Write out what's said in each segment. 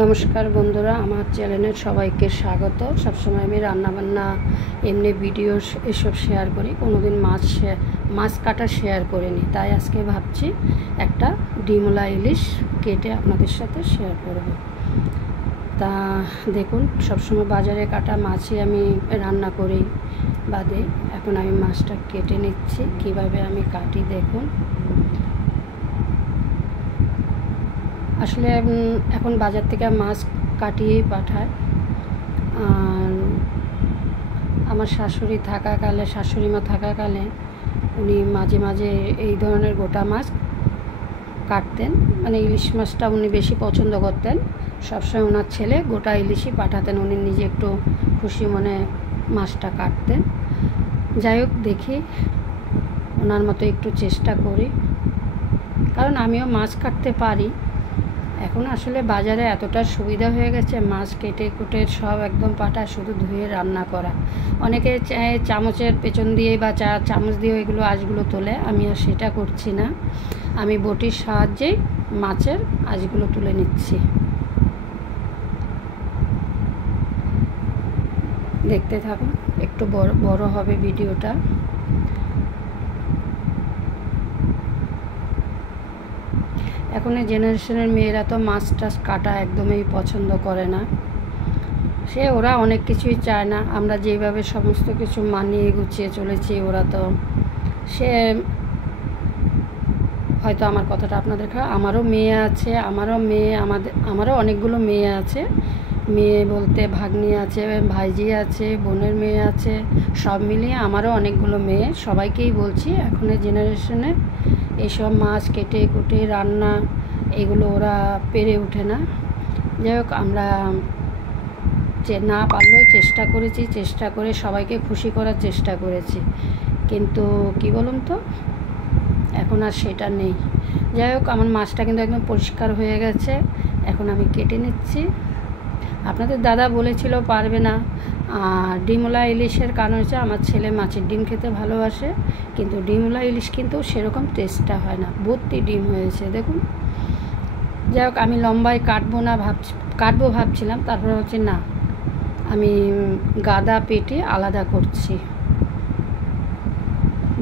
নমস্কার বন্ধুরা, আমার চ্যানেলে সবাইকে স্বাগত। সবসময় আমি রান্নাবান্না এমনি ভিডিও এসব শেয়ার করি, কোনোদিন মাছ কাটা শেয়ার করিনি। তাই আজকে ভাবছি একটা ডিমলা ইলিশ কেটে আপনাদের সাথে শেয়ার করব। তা দেখুন, সবসময় বাজারে কাটা মাছই আমি রান্না করি বাদে এখন আমি মাছটা কেটে নিচ্ছি। কিভাবে আমি কাটি দেখুন। আসলে এখন বাজার থেকে মাছ কাটিয়েই পাঠায়। আর আমার শাশুড়ি মা থাকাকালে উনি মাঝে মাঝে এই ধরনের গোটা মাছ কাটতেন, মানে ইলিশ মাছটা উনি বেশি পছন্দ করতেন। সবসময় ওনার ছেলে গোটা ইলিশই পাঠাতেন, উনি নিজে একটু খুশি মনে মাছটা কাটতেন। যাই হোক, দেখি ওনার মতো একটু চেষ্টা করি, কারণ আমিও মাছ কাটতে পারি। এখন আসলে বাজারে এতটা সুবিধা হয়ে গেছে, মাছ কেটে কুটে সব একদম পাটা, শুধু ধুয়ে রান্না করা। অনেকে চামচের পেছন দিয়ে বা চামচ দিয়ে এগুলো আঁশগুলো তোলে, আমি আর সেটা করছি না। আমি বটির সাহায্যে মাছের আঁশগুলো তুলে নিচ্ছি। দেখতে থাকুন, একটু বড় হবে ভিডিওটা। এখনের জেনারেশনের মেয়েরা তো মাছ টাছ কাটা একদমই পছন্দ করে না। ওরা অনেক কিছুই চায় না। আমরা যেভাবে সমস্ত কিছু মানিয়ে গুছিয়ে চলেছি, ওরা তো হয়তো আমার কথাটা আপনাদের আমারও মেয়ে আছে, আমারও অনেকগুলো মেয়ে আছে। মেয়ে বলতে ভাগ্নি আছে, ভাইজি আছে, বোনের মেয়ে আছে, সব মিলিয়ে আমারও অনেকগুলো মেয়ে। সবাইকেই বলছি, এখনের জেনারেশনে এইসব মাছ কেটে কুটে রান্না এগুলো ওরা পেরে ওঠে না। যাই হোক, আমরা না পারলেও চেষ্টা করে সবাইকে খুশি করার চেষ্টা করেছি, কিন্তু কি বলুন তো, এখন আর সেটা নেই। যাই হোক, আমার মাছটা কিন্তু একদম পরিষ্কার হয়ে গেছে। এখন আমি কেটে নিচ্ছি। আপনাদের দাদা বলেছিল পারবে না। আর ডিমলা ইলিশের কারণ হচ্ছে আমার ছেলে মাছের ডিম খেতে ভালোবাসে, কিন্তু ডিমলা ইলিশ কিন্তু সেরকম টেস্টটা হয় না। ভর্তি ডিম হয়েছে দেখুন। যাই হোক, আমি লম্বায় কাটবো ভাবছিলাম, তারপর হচ্ছে না, আমি গাদা পেটে আলাদা করছি।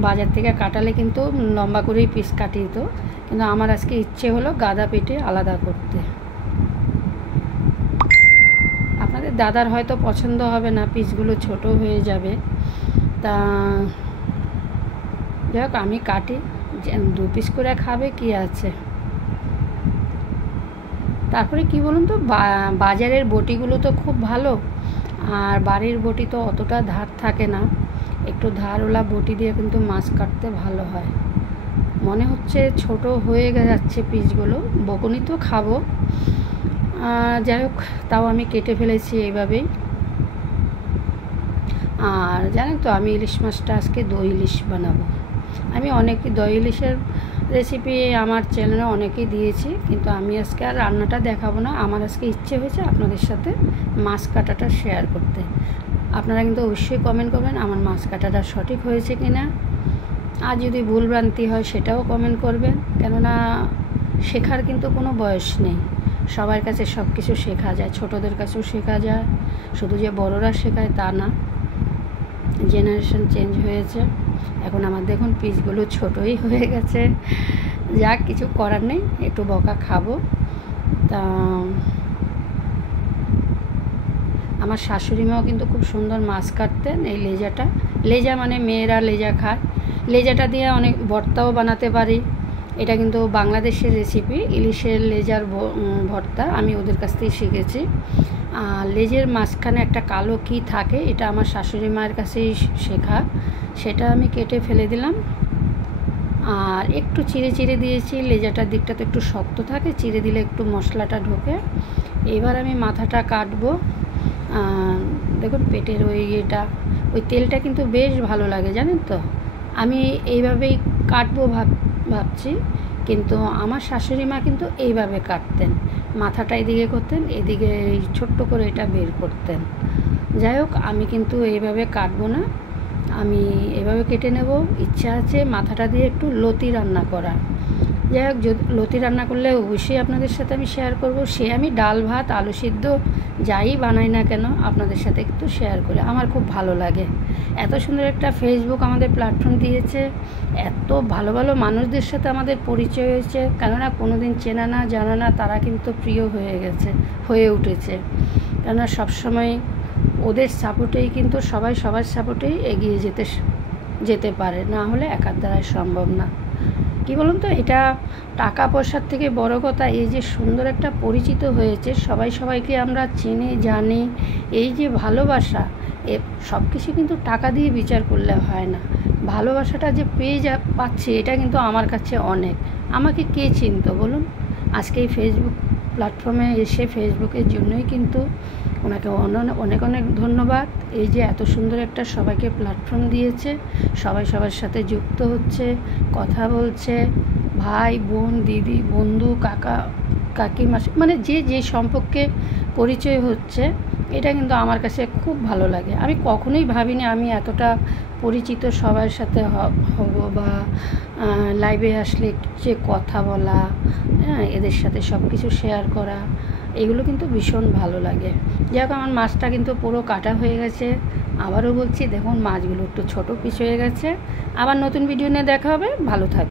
বাজার থেকে কাটালে কিন্তু লম্বা করেই পিস কাটিয়ে দিত, কিন্তু আমার আজকে ইচ্ছে হলো গাদা পেটে আলাদা করতে। আপনাদের দাদার হয়তো পছন্দ হবে না, পিসগুলো ছোট হয়ে যাবে। তা যাই হোক, আমি কাটি, 2 পিস করে খাবে কি আছে। তারপরে কি বলুন তো, বাজারের বটিগুলো তো খুব ভালো, আর বাড়ির বটি তো অতটা ধার থাকে না। একটু ধারওয়ালা বটি দিয়ে কিন্তু মাছ কাটতে ভালো হয়। মনে হচ্ছে ছোট হয়ে যাচ্ছে পিসগুলো, বকুনি তো খাবো। যাই হোক, তাও আমি কেটে ফেলেছি এইভাবেই। আর জানেন তো, আমি ইলিশ মাছটা আজকে দই ইলিশ বানাবো। আমি দই ইলিশের রেসিপি আমার চ্যানেলে অনেকেই দিয়েছি, কিন্তু আমি আজকে আর রান্নাটা দেখাবো না। আমার আজকে ইচ্ছে হয়েছে আপনাদের সাথে মাছ কাটাটা শেয়ার করতে। আপনারা কিন্তু অবশ্যই কমেন্ট করবেন আমার মাছ কাটাটা সঠিক হয়েছে কি না। আর যদি ভুলভ্রান্তি হয় সেটাও কমেন্ট করবেন, কেননা শেখার কিন্তু কোনো বয়স নেই। সবার কাছে সব কিছু শেখা যায়, ছোটদের কাছেও শেখা যায়। শুধু যে বড়রা শেখায় তা না, জেনারেশন চেঞ্জ হয়েছে। এখন আমার দেখুন পিসগুলো ছোটই হয়ে গেছে। যাক, কিছু করার নেই, একটু বকা খাবো। তা আমার শাশুড়ি মাও কিন্তু খুব সুন্দর মাছ কাটতেন। এই লেজা মানে মেয়েরা লেজা খায়, লেজাটা দিয়ে অনেক ভর্তাও বানাতে পারি। এটা কিন্তু বাংলাদেশের রেসিপি, ইলিশের লেজার ভর্তা আমি ওদের কাছ থেকে শিখেছি। আর লেজের মাঝখানে একটা কালো কি থাকে, এটা আমার শাশুড়ি মায়ের কাছেই শেখা। সেটা আমি কেটে ফেলে দিলাম, আর একটু চিড়ে দিয়েছি। লেজাটার দিকটা তো একটু শক্ত থাকে, চিড়ে দিলে একটু মশলাটা ঢোকে। এবার আমি মাথাটা কাটবো। দেখুন, পেটের ওই তেলটা কিন্তু বেশ ভালো লাগে, জানেন তো। আমি এইভাবেই কাটবো ভাবছি, কিন্তু আমার শাশুড়ি মা কিন্তু এইভাবে কাটতেন। মাথাটা এদিকে করতেন, এদিকে ছোট্ট করে এটা বের করতেন। যাই হোক, আমি কিন্তু এইভাবে কাটবো না, আমি এভাবে কেটে নেব। ইচ্ছা আছে মাথাটা দিয়ে একটু লতি রান্না করা, যাই হোক, লতি রান্না করলে অবশ্যই আপনাদের সাথে আমি শেয়ার করব। সে আমি ডাল ভাত আলু সিদ্ধ যাই বানাই না কেন আপনাদের সাথে একটু শেয়ার করি, আমার খুব ভালো লাগে। এত সুন্দর একটা ফেসবুক আমাদের প্ল্যাটফর্ম দিয়েছে, এত ভালো ভালো মানুষদের সাথে আমাদের পরিচয় হয়েছে, কেননা কোনো দিন চেনা না জানা না তারা কিন্তু প্রিয় হয়ে উঠেছে। কেননা সবসময় ওদের সাপোর্টেই কিন্তু সবাই সবার সাপোর্টেই এগিয়ে যেতে পারে, না হলে একার দ্বারাই সম্ভব না। কি বলুন তো, এটা টাকা পয়সার থেকে বড় কথা এই যে সুন্দর একটা পরিচিত হয়েছে, সবাই সবাইকে আমরা চিনি জানি, এই যে ভালোবাসা, সব কিছু কিন্তু টাকা দিয়ে বিচার করলে হয় না। ভালোবাসাটা যে পাচ্ছি এটা কিন্তু আমার কাছে অনেক। আমাকে কে চিনত বলুন? আজকে এই ফেসবুক প্ল্যাটফর্মে এসে ফেসবুকের জন্যই কিন্তু ওনাকে অনেক অনেক ধন্যবাদ। এই যে এত সুন্দর একটা সবাইকে প্ল্যাটফর্ম দিয়েছে, সবাই সবার সাথে যুক্ত হচ্ছে, কথা বলছে, ভাই বোন দিদি বন্ধু কাকা কাকিমা, মানে যে সম্পর্কে পরিচয় হচ্ছে, এটা কিন্তু আমার কাছে খুব ভালো লাগে। আমি কখনোই ভাবিনি আমি এতটা পরিচিত সবার সাথে হব, বা লাইভে আসলে যে কথা বলা, হ্যাঁ, এদের সাথে সব কিছু শেয়ার করা, এগুলো কিন্তু ভীষণ ভালো লাগে। যাই হোক, আমার মাছটা কিন্তু পুরো কাটা হয়ে গেছে। আবারও বলছি, দেখুন মাছগুলো একটু ছোটো পিস হয়ে গেছে। আবার নতুন ভিডিও নিয়ে দেখা হবে, ভালো থাকবে।